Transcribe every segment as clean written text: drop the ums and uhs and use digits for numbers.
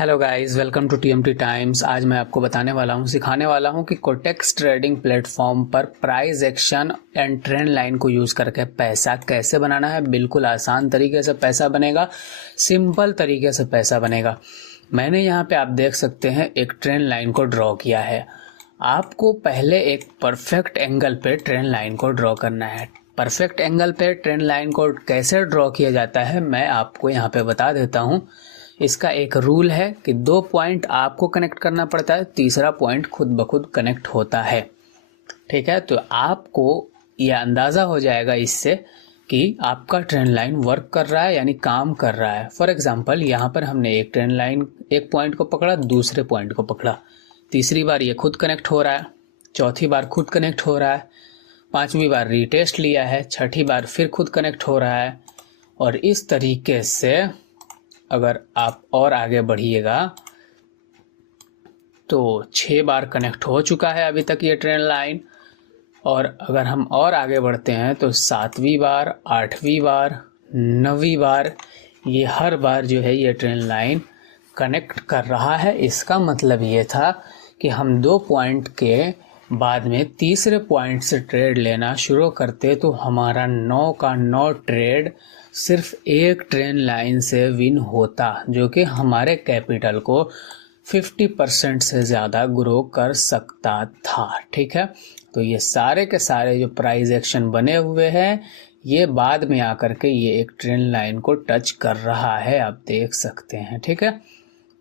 Hello guys, welcome to TMT Times. आज मैं आपको सिखाने वाला हूं कि कोटेक्स ट्रेडिंग प्लेटफॉर्म पर price action and trend line को यूज़ करके पैसा कैसे बनाना है। बिल्कुल आसान तरीके से पैसा बनेगा, सिंपल तरीके से पैसा बनेगा। मैंने यहाँ पे आप देख सकते हैं एक ट्रेंड लाइन को ड्रॉ किया है। आपको पहले एक परफेक्ट एंगल पे ट्रेंड लाइन को ड्रॉ करना है। परफेक्ट एंगल पे ट्रेंड लाइन को कैसे ड्रॉ किया जाता है मैं आपको यहाँ पे बता देता हूँ। इसका एक रूल है कि 2 पॉइंट आपको कनेक्ट करना पड़ता है, तीसरा पॉइंट खुद ब खुद कनेक्ट होता है। ठीक है, तो आपको यह अंदाज़ा हो जाएगा इससे कि आपका ट्रेंड लाइन वर्क कर रहा है, यानी काम कर रहा है। फॉर एग्जांपल यहाँ पर हमने एक ट्रेंड लाइन एक पॉइंट को पकड़ा, दूसरे पॉइंट को पकड़ा, तीसरी बार ये खुद कनेक्ट हो रहा है, चौथी बार खुद कनेक्ट हो रहा है, पांचवी बार रीटेस्ट लिया है, छठी बार फिर खुद कनेक्ट हो रहा है। और इस तरीके से अगर आप और आगे बढ़िएगा तो 6 बार कनेक्ट हो चुका है अभी तक ये ट्रेंड लाइन। और अगर हम और आगे बढ़ते हैं तो 7वीं बार, 8वीं बार, 9वीं बार, ये हर बार जो है ये ट्रेंड लाइन कनेक्ट कर रहा है। इसका मतलब ये था कि हम 2 पॉइंट के बाद में तीसरे पॉइंट से ट्रेड लेना शुरू करते तो हमारा 9 का 9 ट्रेड सिर्फ एक ट्रेंड लाइन से विन होता, जो कि हमारे कैपिटल को 50% से ज़्यादा ग्रो कर सकता था। ठीक है, तो ये सारे के सारे जो प्राइस एक्शन बने हुए हैं ये बाद में आकर के ये एक ट्रेंड लाइन को टच कर रहा है, आप देख सकते हैं। ठीक है,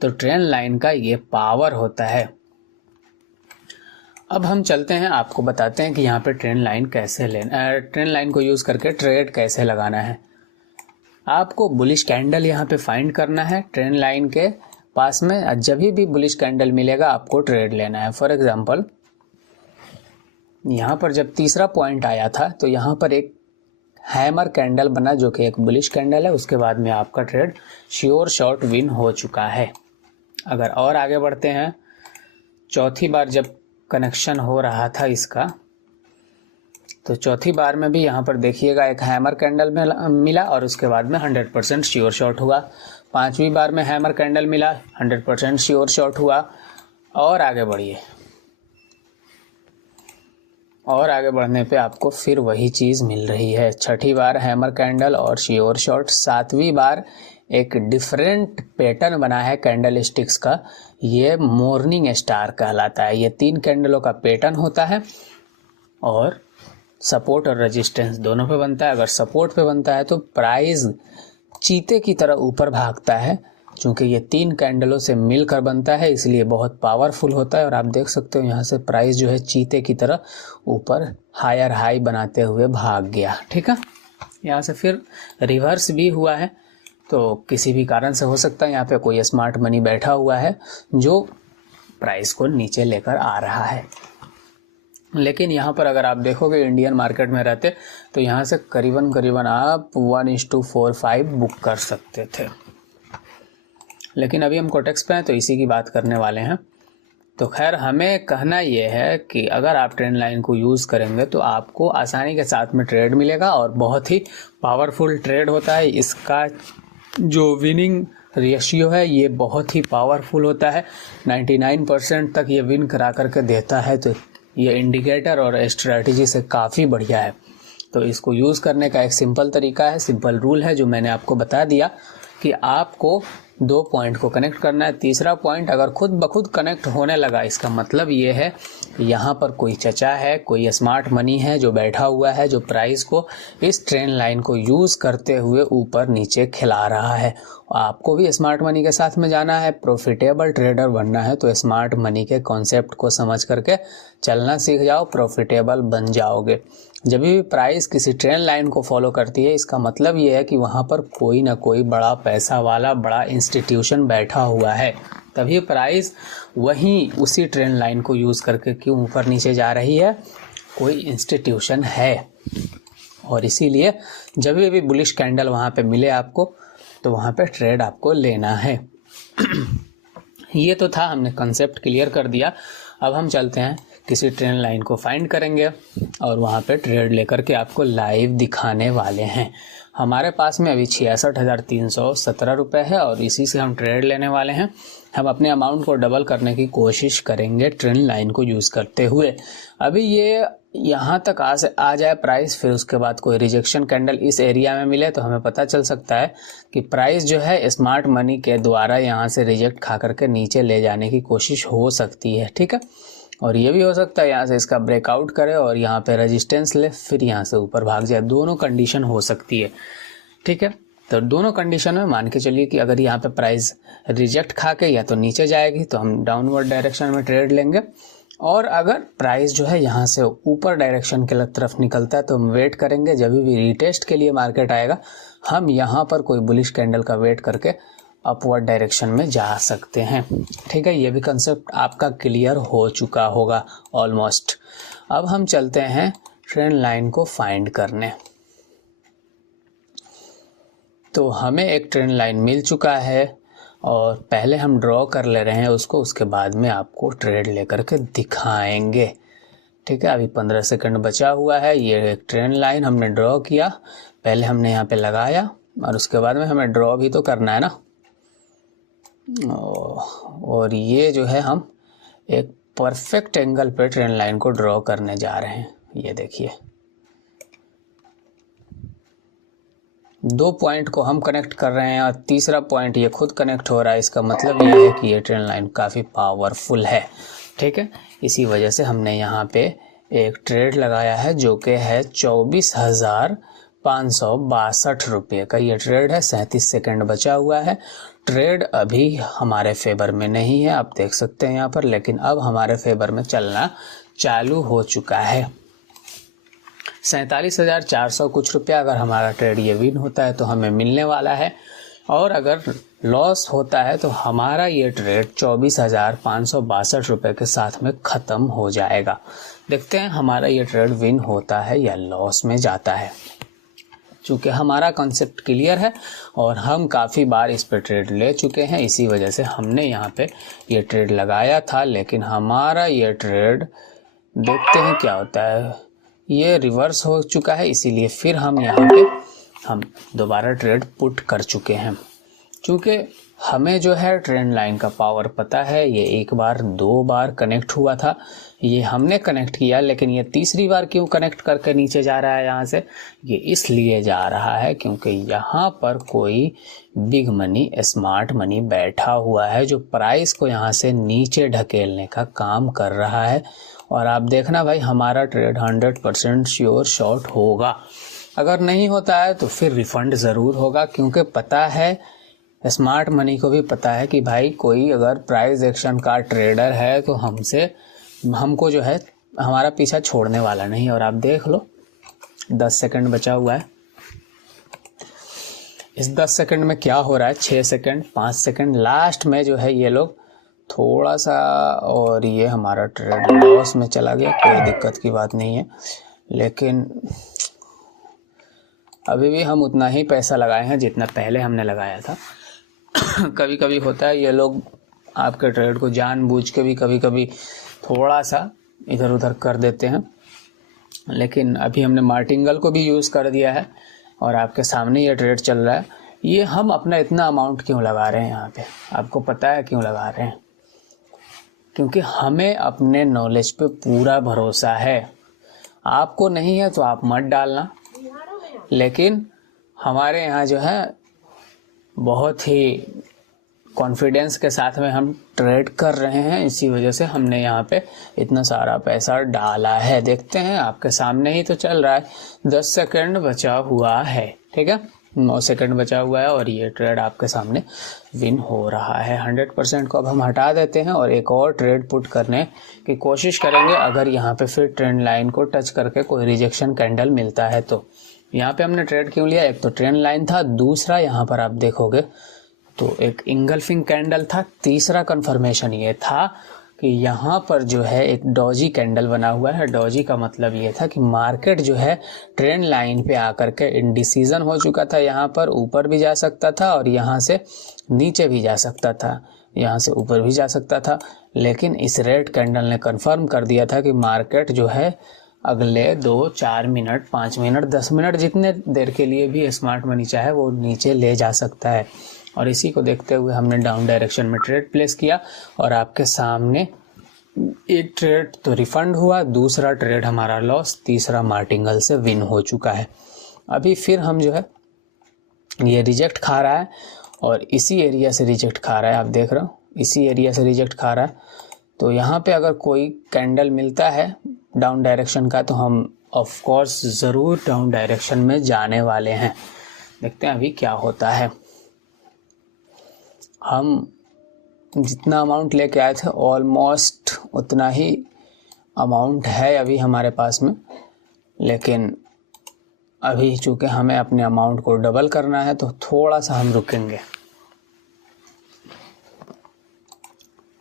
तो ट्रेंड लाइन का ये पावर होता है। अब हम चलते हैं, आपको बताते हैं कि यहाँ पे ट्रेंड लाइन कैसे लेना, ट्रेंड लाइन को यूज़ करके ट्रेड कैसे लगाना है। आपको बुलिश कैंडल यहाँ पे फाइंड करना है ट्रेंड लाइन के पास में। जब भी बुलिश कैंडल मिलेगा आपको ट्रेड लेना है। फॉर एग्जांपल यहाँ पर जब तीसरा पॉइंट आया था तो यहाँ पर एक हैमर कैंडल बना जो कि एक बुलिश कैंडल है। उसके बाद में आपका ट्रेड श्योर शॉट विन हो चुका है। अगर और आगे बढ़ते हैं, चौथी बार जब कनेक्शन हो रहा था इसका, तो चौथी बार में भी यहाँ पर देखिएगा एक हैमर कैंडल में मिला और उसके बाद में 100% श्योर शॉट हुआ। 5वीं बार में हैमर कैंडल मिला, 100% श्योर शॉट हुआ। और आगे बढ़िए, और आगे बढ़ने पे आपको फिर वही चीज़ मिल रही है। छठी बार हैमर कैंडल और श्योर शॉट। 7वीं बार एक डिफरेंट पैटर्न बना है कैंडल स्टिक्स का, ये मॉर्निंग स्टार कहलाता है। ये 3 कैंडलों का पैटर्न होता है और सपोर्ट और रेजिस्टेंस दोनों पे बनता है। अगर सपोर्ट पे बनता है तो प्राइस चीते की तरह ऊपर भागता है, क्योंकि ये 3 कैंडलों से मिलकर बनता है, इसलिए बहुत पावरफुल होता है। और आप देख सकते हो यहाँ से प्राइस जो है चीते की तरह ऊपर हायर हाई बनाते हुए भाग गया। ठीक है, यहाँ से फिर रिवर्स भी हुआ है, तो किसी भी कारण से हो सकता है यहाँ पे कोई स्मार्ट मनी बैठा हुआ है जो प्राइस को नीचे लेकर आ रहा है। लेकिन यहाँ पर अगर आप देखोगे इंडियन मार्केट में रहते तो यहाँ से करीबन आप 1:45 बुक कर सकते थे। लेकिन अभी हम कोटेक्स पे हैं तो इसी की बात करने वाले हैं। तो खैर, हमें कहना ये है कि अगर आप ट्रेंड लाइन को यूज़ करेंगे तो आपको आसानी के साथ में ट्रेड मिलेगा और बहुत ही पावरफुल ट्रेड होता है। इसका जो विनिंग रेशियो है ये बहुत ही पावरफुल होता है, 99% तक ये विन करा करके देता है। तो ये इंडिकेटर और स्ट्रेटजी से काफ़ी बढ़िया है। तो इसको यूज़ करने का एक सिंपल तरीका है, सिंपल रूल है जो मैंने आपको बता दिया कि आपको 2 पॉइंट को कनेक्ट करना है। तीसरा पॉइंट अगर खुद ब खुद कनेक्ट होने लगा, इसका मतलब ये है यहाँ पर कोई चचा है, कोई स्मार्ट मनी है जो बैठा हुआ है, जो प्राइस को इस ट्रेंड लाइन को यूज़ करते हुए ऊपर नीचे खिला रहा है। आपको भी स्मार्ट मनी के साथ में जाना है, प्रॉफिटेबल ट्रेडर बनना है तो स्मार्ट मनी के कॉन्सेप्ट को समझ करके चलना सीख जाओ, प्रॉफिटेबल बन जाओगे। जब भी प्राइस किसी ट्रेंड लाइन को फॉलो करती है, इसका मतलब ये है कि वहाँ पर कोई ना कोई बड़ा पैसा वाला बड़ा इंस्टीट्यूशन बैठा हुआ है, तभी प्राइस वहीं उसी ट्रेंड लाइन को यूज़ करके क्यों ऊपर नीचे जा रही है, कोई इंस्टीट्यूशन है। और इसीलिए जब भी बुलिश कैंडल वहाँ पे मिले आपको तो वहाँ पे ट्रेड आपको लेना है। ये तो था, हमने कंसेप्ट क्लियर कर दिया। अब हम चलते हैं किसी ट्रेंड लाइन को फाइंड करेंगे और वहाँ पे ट्रेड लेकर के आपको लाइव दिखाने वाले हैं। हमारे पास में अभी 66,317 रुपये है और इसी से हम ट्रेड लेने वाले हैं। हम अपने अमाउंट को डबल करने की कोशिश करेंगे ट्रेंड लाइन को यूज़ करते हुए। अभी ये यहाँ तक आ जाए प्राइस, फिर उसके बाद कोई रिजेक्शन कैंडल इस एरिया में मिले तो हमें पता चल सकता है कि प्राइस जो है स्मार्ट मनी के द्वारा यहाँ से रिजेक्ट खा करके नीचे ले जाने की कोशिश हो सकती है, ठीक है। और ये भी हो सकता है यहाँ से इसका ब्रेकआउट करे और यहाँ पे रेजिस्टेंस ले, फिर यहाँ से ऊपर भाग जाए। दोनों कंडीशन हो सकती है, ठीक है। तो दोनों कंडीशन में मान के चलिए कि अगर यहाँ पे प्राइस रिजेक्ट खा के या तो नीचे जाएगी तो हम डाउनवर्ड डायरेक्शन में ट्रेड लेंगे, और अगर प्राइस जो है यहाँ से ऊपर डायरेक्शन के तरफ निकलता है तो हम वेट करेंगे। जब भी रीटेस्ट के लिए मार्केट आएगा हम यहाँ पर कोई बुलिश कैंडल का वेट करके अपवर्ड डायरेक्शन में जा सकते हैं, ठीक है। ये भी कंसेप्ट आपका क्लियर हो चुका होगा ऑलमोस्ट। अब हम चलते हैं ट्रेंड लाइन को फाइंड करने। तो हमें एक ट्रेंड लाइन मिल चुका है और पहले हम ड्रॉ कर ले रहे हैं उसको, उसके बाद में आपको ट्रेड लेकर के दिखाएंगे, ठीक है। अभी 15 सेकंड बचा हुआ है। ये एक ट्रेंड लाइन हमने ड्रॉ किया, पहले हमने यहाँ पे लगाया और उसके बाद में हमें ड्रॉ भी तो करना है ना। और ये जो है हम एक परफेक्ट एंगल पे ट्रेंड लाइन को ड्रॉ करने जा रहे हैं। ये देखिए 2 पॉइंट को हम कनेक्ट कर रहे हैं और तीसरा पॉइंट ये खुद कनेक्ट हो रहा है। इसका मतलब ये है कि ये ट्रेंड लाइन काफ़ी पावरफुल है, ठीक है। इसी वजह से हमने यहाँ पे एक ट्रेड लगाया है जो कि है 24,562 रुपये का ये ट्रेड है। 37 सेकंड बचा हुआ है। ट्रेड अभी हमारे फेवर में नहीं है, आप देख सकते हैं यहाँ पर, लेकिन अब हमारे फेवर में चलना चालू हो चुका है। 47,400 कुछ रुपया अगर हमारा ट्रेड ये विन होता है तो हमें मिलने वाला है, और अगर लॉस होता है तो हमारा ये ट्रेड 24,562 रुपये के साथ में ख़त्म हो जाएगा। देखते हैं हमारा ये ट्रेड विन होता है या लॉस में जाता है। चूँकि हमारा कॉन्सेप्ट क्लियर है और हम काफ़ी बार इस पे ट्रेड ले चुके हैं, इसी वजह से हमने यहाँ पे ये ट्रेड लगाया था, लेकिन हमारा ये ट्रेड देखते हैं क्या होता है। ये रिवर्स हो चुका है, इसीलिए फिर हम यहाँ पे हम दोबारा ट्रेड पुट कर चुके हैं। क्योंकि हमें जो है ट्रेंड लाइन का पावर पता है, ये एक बार 2 बार कनेक्ट हुआ था, ये हमने कनेक्ट किया, लेकिन ये तीसरी बार क्यों कनेक्ट करके नीचे जा रहा है यहाँ से, ये इसलिए जा रहा है क्योंकि यहाँ पर कोई बिग मनी, स्मार्ट मनी बैठा हुआ है जो प्राइस को यहाँ से नीचे ढकेलने का काम कर रहा है। और आप देखना भाई, हमारा ट्रेड 100% श्योर शॉर्ट होगा। अगर नहीं होता है तो फिर रिफंड ज़रूर होगा, क्योंकि पता है, स्मार्ट मनी को भी पता है कि भाई कोई अगर प्राइस एक्शन का ट्रेडर है तो हमको जो है हमारा पीछा छोड़ने वाला नहीं। और आप देख लो 10 सेकंड बचा हुआ है। इस 10 सेकंड में क्या हो रहा है, 6 सेकंड, 5 सेकंड, लास्ट में जो है ये लोग थोड़ा सा, और ये हमारा ट्रेड लॉस में चला गया। कोई दिक्कत की बात नहीं है, लेकिन अभी भी हम उतना ही पैसा लगाए हैं जितना पहले हमने लगाया था। कभी कभी होता है ये लोग आपके ट्रेड को जानबूझ के भी कभी कभी थोड़ा सा इधर उधर कर देते हैं, लेकिन अभी हमने मार्टिंगल को भी यूज़ कर दिया है और आपके सामने ये ट्रेड चल रहा है। ये हम अपना इतना अमाउंट क्यों लगा रहे हैं यहाँ पे, आपको पता है क्यों लगा रहे हैं? क्योंकि हमें अपने नॉलेज पे पूरा भरोसा है। आपको नहीं है तो आप मत डालना, लेकिन हमारे यहाँ जो है बहुत ही कॉन्फिडेंस के साथ में हम ट्रेड कर रहे हैं, इसी वजह से हमने यहाँ पे इतना सारा पैसा डाला है। देखते हैं, आपके सामने ही तो चल रहा है। 10 सेकंड बचा हुआ है, ठीक है, 9 सेकंड बचा हुआ है और ये ट्रेड आपके सामने विन हो रहा है। 100% को अब हम हटा देते हैं और एक और ट्रेड पुट करने की कोशिश करेंगे। अगर यहाँ पे फिर ट्रेंड लाइन को टच करके कोई रिजेक्शन कैंडल मिलता है तो यहाँ पे हमने ट्रेड क्यों लिया, एक तो ट्रेंड लाइन था, दूसरा यहाँ पर आप देखोगे तो एक इंगल्फिंग कैंडल था, तीसरा कंफर्मेशन ये था कि यहाँ पर जो है एक डॉजी कैंडल बना हुआ है। डॉजी का मतलब ये था कि मार्केट जो है ट्रेंड लाइन पे आकर के इंडिसीजन हो चुका था। यहाँ पर ऊपर भी जा सकता था और यहाँ से नीचे भी जा सकता था, यहाँ से ऊपर भी जा सकता था, लेकिन इस रेड कैंडल ने कंफर्म कर दिया था कि मार्केट जो है अगले 2-4 मिनट, 5 मिनट, 10 मिनट, जितने देर के लिए भी स्मार्ट मनी चाहे वो नीचे ले जा सकता है। और इसी को देखते हुए हमने डाउन डायरेक्शन में ट्रेड प्लेस किया और आपके सामने एक ट्रेड तो रिफंड हुआ, दूसरा ट्रेड हमारा लॉस, तीसरा मार्टिंगल से विन हो चुका है। अभी फिर हम जो है ये रिजेक्ट खा रहा है और इसी एरिया से रिजेक्ट खा रहा है, आप देख रहे हो इसी एरिया से रिजेक्ट खा रहा है। तो यहाँ पे अगर कोई कैंडल मिलता है डाउन डायरेक्शन का तो हम ऑफ कोर्स ज़रूर डाउन डायरेक्शन में जाने वाले हैं। देखते हैं अभी क्या होता है। हम जितना अमाउंट लेके आए थे ऑलमोस्ट उतना ही अमाउंट है अभी हमारे पास में, लेकिन अभी चूँकि हमें अपने अमाउंट को डबल करना है तो थोड़ा सा हम रुकेंगे।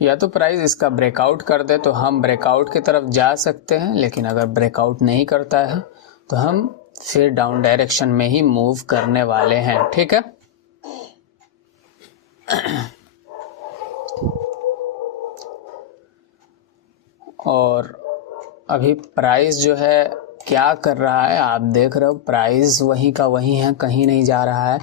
या तो प्राइस इसका ब्रेकआउट कर दे तो हम ब्रेकआउट की तरफ जा सकते हैं, लेकिन अगर ब्रेकआउट नहीं करता है तो हम फिर डाउन डायरेक्शन में ही मूव करने वाले हैं। ठीक है, और अभी प्राइस जो है क्या कर रहा है आप देख रहे हो, प्राइस वहीं का वहीं है, कहीं नहीं जा रहा है।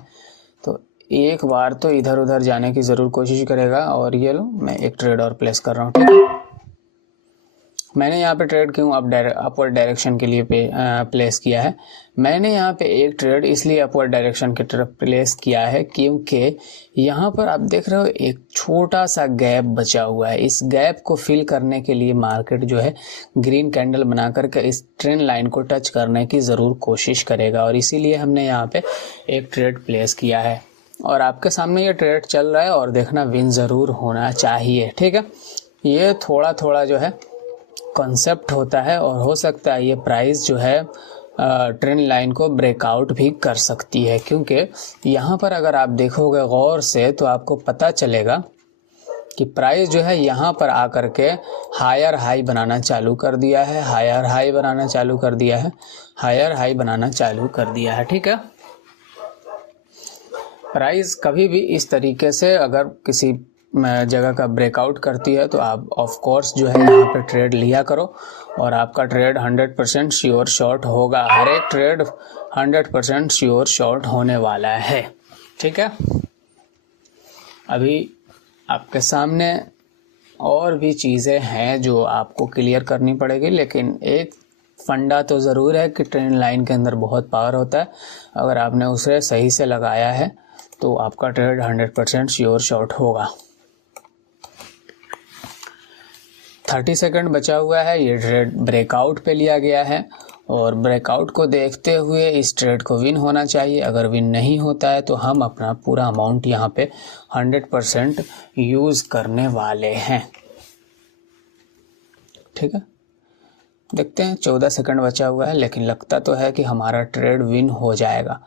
तो एक बार तो इधर उधर जाने की ज़रूर कोशिश करेगा। और ये लो मैं एक ट्रेड और प्लेस कर रहा हूँ। ठीक है, मैंने यहाँ पे ट्रेड क्यों अपवर्ड डायरेक्शन के लिए प्लेस किया है। मैंने यहाँ पे एक ट्रेड इसलिए अपवर्ड डायरेक्शन की तरफ प्लेस किया है क्योंकि यहाँ पर आप देख रहे हो एक छोटा सा गैप बचा हुआ है। इस गैप को फिल करने के लिए मार्केट जो है ग्रीन कैंडल बना करके इस ट्रेंड लाइन को टच करने की ज़रूर कोशिश करेगा, और इसीलिए हमने यहाँ पे एक ट्रेड प्लेस किया है। और आपके सामने ये ट्रेड चल रहा है और देखना विन ज़रूर होना चाहिए। ठीक है, ये थोड़ा थोड़ा जो है कॉन्सेप्ट होता है और हो सकता है ये प्राइस जो है ट्रेंड लाइन को ब्रेकआउट भी कर सकती है, क्योंकि यहाँ पर अगर आप देखोगे गौर से तो आपको पता चलेगा कि प्राइस जो है यहाँ पर आकर के हायर हाई बनाना चालू कर दिया है, हायर हाई बनाना चालू कर दिया है, हायर हाई बनाना चालू कर दिया है। ठीक है, प्राइस कभी भी इस तरीके से अगर किसी जगह का ब्रेकआउट करती है तो आप ऑफ कोर्स जो है यहाँ पे ट्रेड लिया करो और आपका ट्रेड 100% श्योर शॉर्ट होगा। हर एक ट्रेड 100% श्योर शॉर्ट होने वाला है। ठीक है, अभी आपके सामने और भी चीज़ें हैं जो आपको क्लियर करनी पड़ेगी, लेकिन एक फंडा तो ज़रूर है कि ट्रेंड लाइन के अंदर बहुत पावर होता है। अगर आपने उसे सही से लगाया है तो आपका ट्रेड 100% श्योर शॉर्ट होगा। 30 सेकंड बचा हुआ है, ये ट्रेड ब्रेकआउट पे लिया गया है और ब्रेकआउट को देखते हुए इस ट्रेड को विन होना चाहिए। अगर विन नहीं होता है तो हम अपना पूरा अमाउंट यहाँ पे 100% यूज़ करने वाले हैं। ठीक है, देखते हैं 14 सेकंड बचा हुआ है, लेकिन लगता तो है कि हमारा ट्रेड विन हो जाएगा,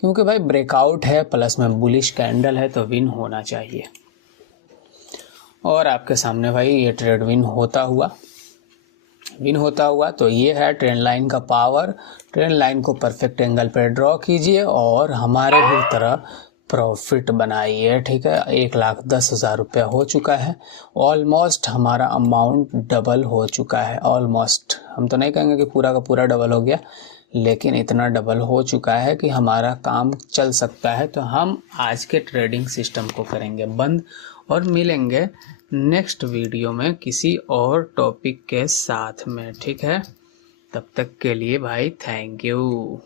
क्योंकि भाई ब्रेकआउट है प्लस में बुलिश कैंडल है तो विन होना चाहिए। और आपके सामने भाई ये ट्रेड विन होता हुआ तो ये है ट्रेंड लाइन का पावर। ट्रेंड लाइन को परफेक्ट एंगल पे ड्रॉ कीजिए और हमारे ही तरह प्रॉफिट बनाइए। ठीक है, 1,10,000 रुपया हो चुका है। ऑलमोस्ट हमारा अमाउंट डबल हो चुका है। ऑलमोस्ट, हम तो नहीं कहेंगे कि पूरा का पूरा डबल हो गया, लेकिन इतना डबल हो चुका है कि हमारा काम चल सकता है। तो हम आज के ट्रेडिंग सिस्टम को करेंगे बंद और मिलेंगे नेक्स्ट वीडियो में किसी और टॉपिक के साथ में। ठीक है, तब तक के लिए भाई थैंक यू।